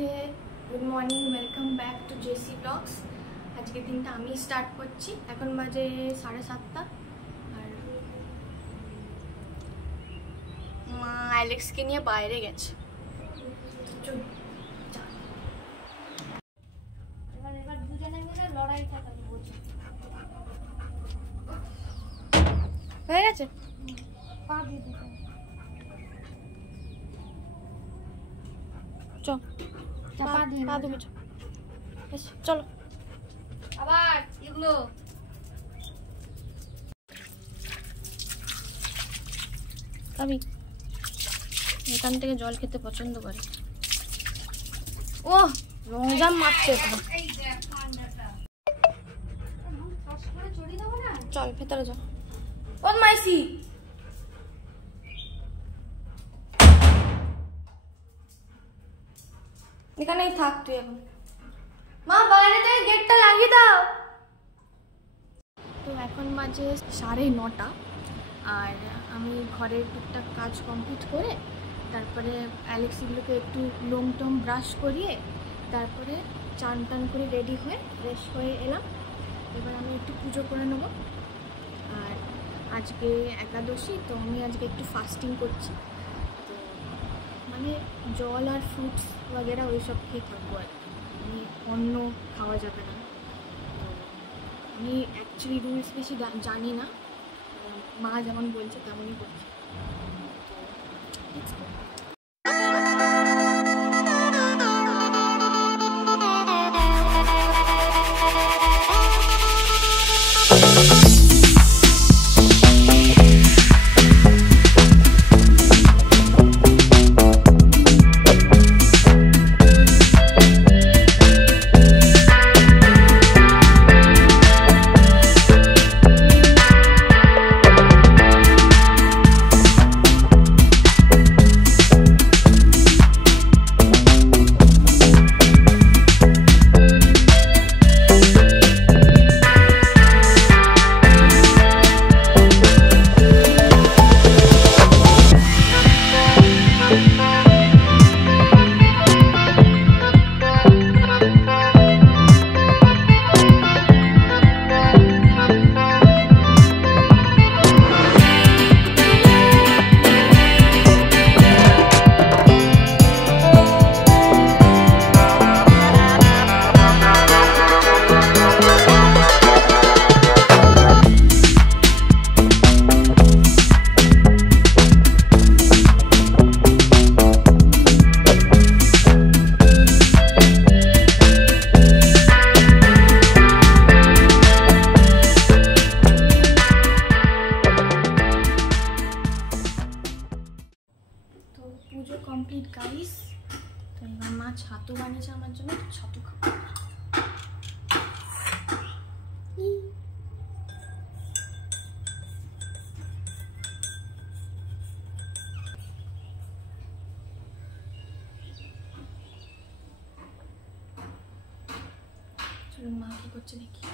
Radhe good morning, welcome back to JC blogs. আজকের দিনটা আমি স্টার্ট করছি। এখন বাজে 7:30 আর মা অ্যালেক্সকে নিয়ে বাইরে গেছে। এবার দুজনে মিলে লড়াই থাকা বুঝি হয়ে গেছে। পা দিয়ে দিতে পা দেবে চলো। আবার এগুলো আমি এখান থেকে জল খেতে পছন্দ করি। ও রমজান মারছে। এই দেখ ঠান্ডাটা ফাঁস করে চড়িয়ে দেবো না। চল ভেতরে চল। বদমাইশি এখানেই থাক তুই এখন। মা বাইরে থেকে গেটটা লাগিয়ে দাও। তো এখন বাজে 9:30 আর আমি ঘরের টুকটাক কাজ কমপ্লিট করে তারপরে অ্যালেক্সিগুলোকে একটু লোম টোম ব্রাশ করিয়ে তারপরে চান টান করে রেডি হয়ে ফ্রেশ হয়ে এলাম। এবার আমি একটু পুজো করে নেবো। আর আজকে একাদশী, তো আমি আজকে একটু ফাস্টিং করছি। তো মানে জল আর ফ্রুটস वगैरह ওই সব খেয়ে থাকবো আর কি। আমি অন্য খাওয়া যাবে না। তো আমি অ্যাকচুয়ালি রুলস বেশি জানি না, মা যেমন বলছে তেমনই করছি। তো পুজো কমপ্লিট গাইস। তো এবার মা ছাতু বানিয়েছে আমার জন্য, তো ছাতু খাবো। চলুন মা কি করছে দেখি।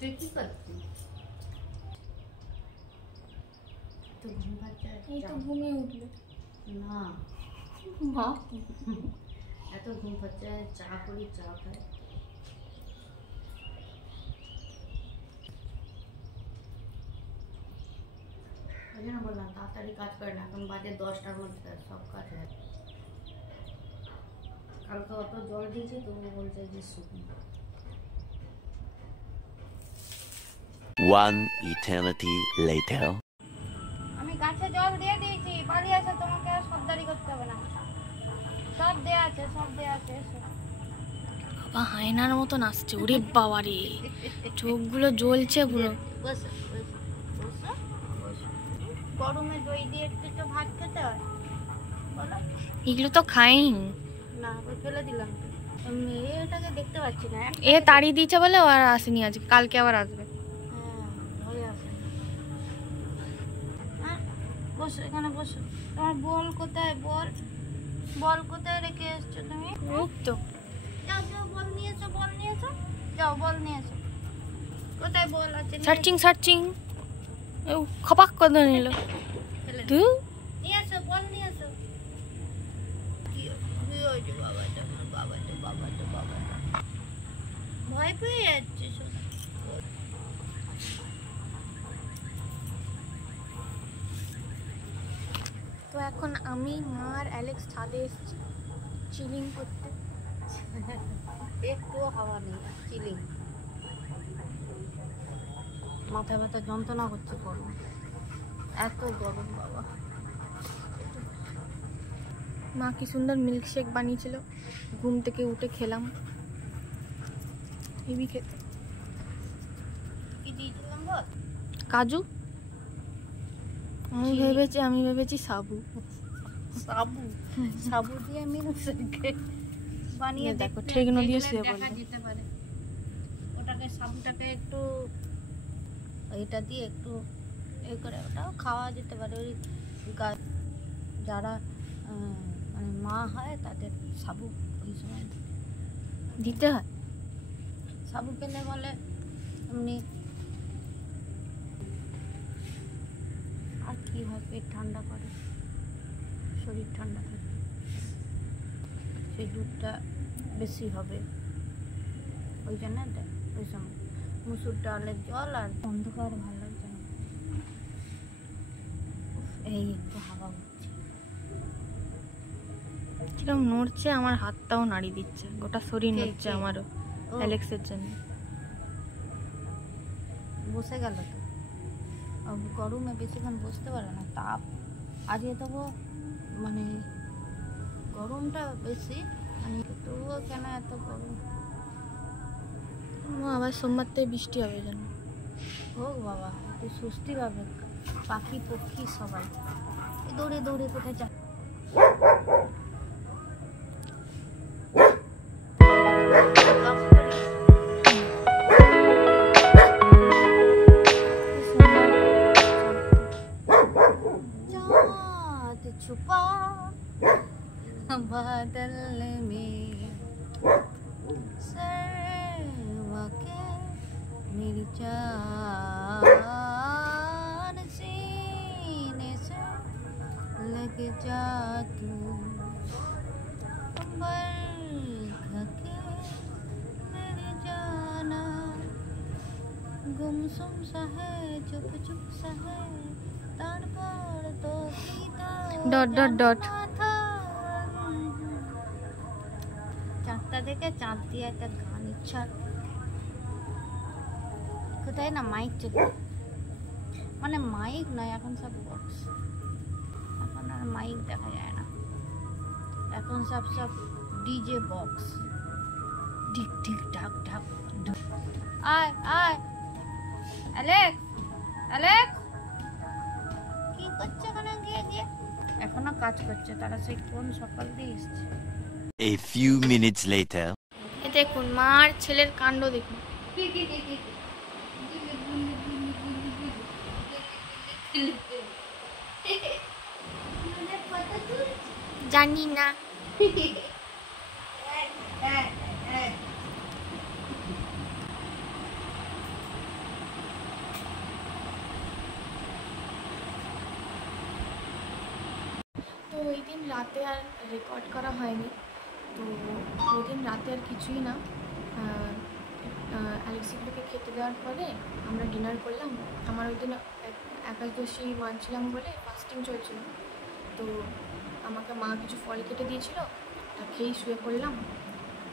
তুই কি করছিস? তো ঘুম পাচ্ছে? এই তো ঘুমিয়ে উঠলে না মা এত ঘুম পাচ্ছে, চা করি, চা খাই। ওই জন্য বললাম তাড়াতাড়ি কাজ করে না, এখন বাজে 10টার মধ্যে সব কাজ হয়। কালকে অত জল দিয়েছি তবু বলছে যে শুকনো। One eternity later. আমি গাছে জল দিয়ে দিয়েছি, পালিয়ে আসে, তোমাকে আর সর্দারি করতে হবে না। সব দেয়া আছে, সব দেয়া আছে। বাবা হায়নার মতন আসছে। ওরে বাবা রে, চোখগুলো জ্বলছে পুরো। বসো বসো বসো বসো। গরমে দই দিয়ে একটু ভাত খেতে হয় বলো? এগুলো তো খাইনি না, ওই ফেলে দিলাম। মেয়েটাকে দেখতে পাচ্ছি না। এ তাড়িয়ে দিয়েছে বলে ও আর আসেনি আজকে, কালকে আবার আসবে। হ্যাঁ, বসো এখানে বসো। তোমার বল কোথায়? বল বল কোথায় রেখে এসছো তুমি? এই তো যাও যাও বল নিয়ে এসো, বল নিয়ে এসো, যাও বল নিয়ে এসো। কোথায় বল আছে? সার্চিং ও খপাক করে নিল। নিয়ে এসো, বল নিয়ে এসো। কি হয়েছে বাবাটা? বাবাটা ভয় পেয়ে যাচ্ছে শোনা। তো এখন আমি মা আর অ্যালেক্স ছাদে এসেছি চিলিং করতে। একটুও হাওয়া নেই, চিলিং। মাথা ব্যথা যন্ত্রণা হচ্ছে গরম, এত গরম বাবা। মা কি সুন্দর মিল্কশেক বানিয়েছিল, ঘুম থেকে উঠে খেলাম। হেভি খেতে। কি দিয়েছিলাম বল? কাজু। আমি ভেবেছি সাবু। সাবু দিয়ে মিল্কশেক বানিয়ে দেখো ঠেকনো দিয়ে শুয়ে দেখা পড়লো। যেতে পারে। ওটাকে সাবুটাকে একটু এটা দিয়ে একটু এ করে ওটাও খাওয়া যেতে পারে। ওই যারা মানে মা হয় তাদের সাবু ওই সময় দিতে হয়। সাবু পেলে বলে এমনি। আর কি হয়, পেট ঠান্ডা করে, শরীর ঠান্ডা থাকে, সেই দুধটা বেশি হবে ওই জন্য দেয় ওই সময়। মুসুর ডালের জল আর অন্ধকার ভালো লাগছে না। এই একটু হাওয়া হচ্ছে। কিরকম নড়ছে, আমার হাতটাও নাড়ি দিচ্ছে, গোটা শরীর কে, নড়ছে কে? আমারও ও, অ্যালেক্সের জন্য। বসে গেল তো, গরমে বেশিক্ষণ বসতে পারে না, তাপ। আজকে তবু মানে গরমটা বেশি, মানে তবুও কেন এত গরম? আবার সোমবার থেকে বৃষ্টি হবে জানো। হোক বাবা, একটু স্বস্তি পাবে পাখি পক্ষী সবাই। দৌড়ে দৌড়ে কোথায় যা। चाँद छुपा बादल में सरवा के मेरी जान सीने से लग जा तू बरखा के मेरी जाना गुमसुम सा है चुप चुप सा है तारपड़ तो सीधा डॉट डॉट डॉट। চাঁদটা দেখে চাঁদ দিয়ে একটা গান ইচ্ছা কোথায় না মাইক চলে, মানে মাইক নয় এখন সব বক্স, এখন আর মাইক দেখা যায় না, এখন সব ডিজে বক্স। ঠিক ঠিক ঢাক ঢাক ঢুক। আয় আয় অ্যালেক্স, অ্যালেক্স কি করছে ওখানে গিয়ে গিয়ে? এখনো কাজ করছে, তারা সেই কোন সকাল দিয়ে এসছে। A few minutes later. এ দেখুন মার ছেলের কাণ্ড দেখুন। জানি না। তো ওই দিন রাতে আর রেকর্ড করা হয়নি, তো ওই দিন রাতে আর কিছুই না, অ্যালেক্সিগুলোকে খেতে দেওয়ার পরে আমরা ডিনার করলাম। আমার ওই দিন একাদশী মানছিলাম বলে ফাস্টিং চলছিল, তো আমাকে মা কিছু ফল কেটে দিয়েছিল, তা খেয়েই শুয়ে পড়লাম।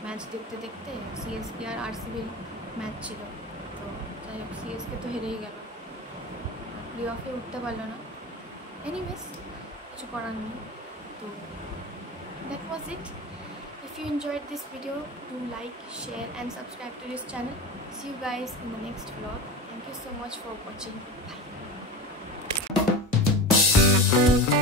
ম্যাচ দেখতে দেখতে সিএসকে আর আরসিবির ম্যাচ ছিল, তো যাই হোক সিএসকে তো হেরেই গেল, প্লে অফে উঠতে পারলো না। এনিওয়েজ কিছু করার নেই। তো that was it. If you enjoyed this video, do like, share and subscribe to this channel. See you guys in the next vlog. Thank you so much for watching. Bye.